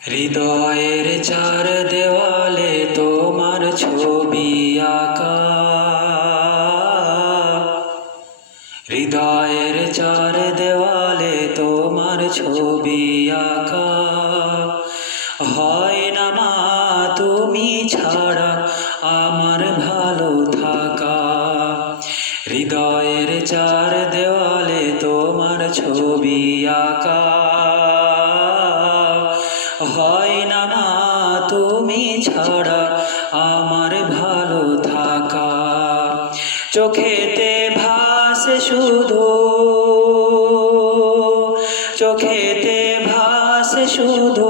হৃদয়ের চার দেওয়ালে তোমার ছবি আঁকা। হৃদয়ের চার দেওয়ালে তোমার ছবি আঁকা। হয় না মা তুমি ছাড়া আমার ভালো থাকা। হৃদয়ের চার দেওয়ালে তোমার ছবি আঁকা। হয় না মা তুমি ছাড়া আমার ভালো থাকা। চোখেতে ভাসে শুধু, চোখেতে ভাসে শুধু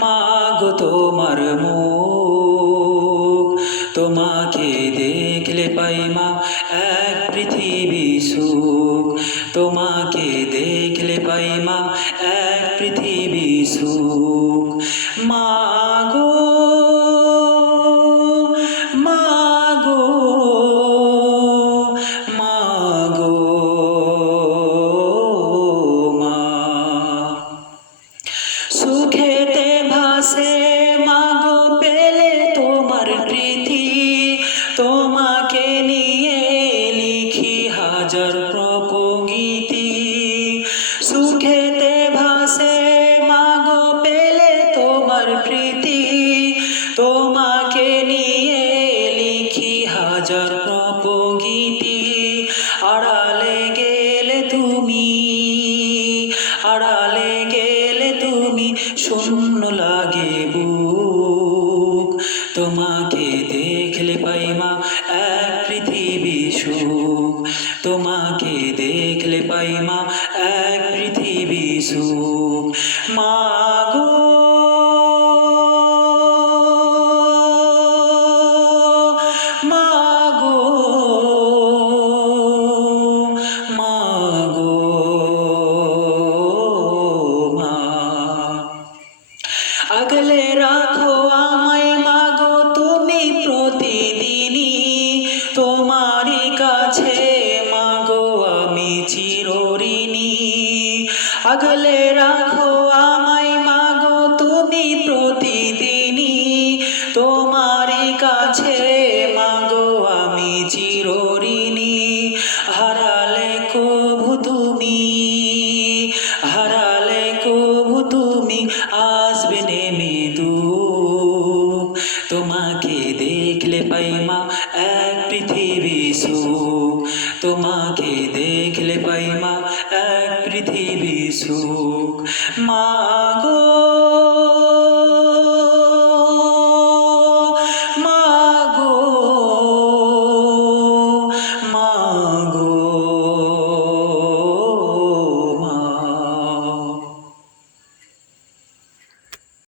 মাগো তোমার মুখ। তোমাকে দেখলে পাই মা এক পৃথিবী সুখ। তোমাকে দেখলে পাই মা এক পৃথিবী সুখ। মাগো মাগো মাগো মা। সুখেতে ভাসে মাগো পেলে তোমার প্রীতি। তোমাকে নিয়ে লিখি হাজার প্রপগীতি। সুখেতে ভাসে মাগো পেলে তোমার প্রীতি। তোমাকে নিয়ে লিখি হাজার প্রপগীতি। আড়ালে গেলে তুমি, আড়ালে গেলে তুমি শূন্য লাগে বুক। তোমাকে দেখলে পাই মা এক পৃথিবী সুখ। তোমাকে দেখলে পাই মা এক পৃথিবী সুখ। মাগো মাগো মাগো মা। আগলে রাখো আমায় মাগো তুমি প্রতিদিনই। তোমারই কাছে মাগো আমি চিরঋণী। আগলে রাখো আমায় মাগো তুমি প্রতিদিনই। তোমারই কাছে মাগো আমি চিরঋণী। হারালে কভু তুমি, হারালে কভু তুমি আসবে নেমে দুঃখ। তোমাকে দেখলে পাই মা এক পৃথিবী সুখ। তোমাকে দেখলে পাই মা এক পৃথিবী সুখ। মাগো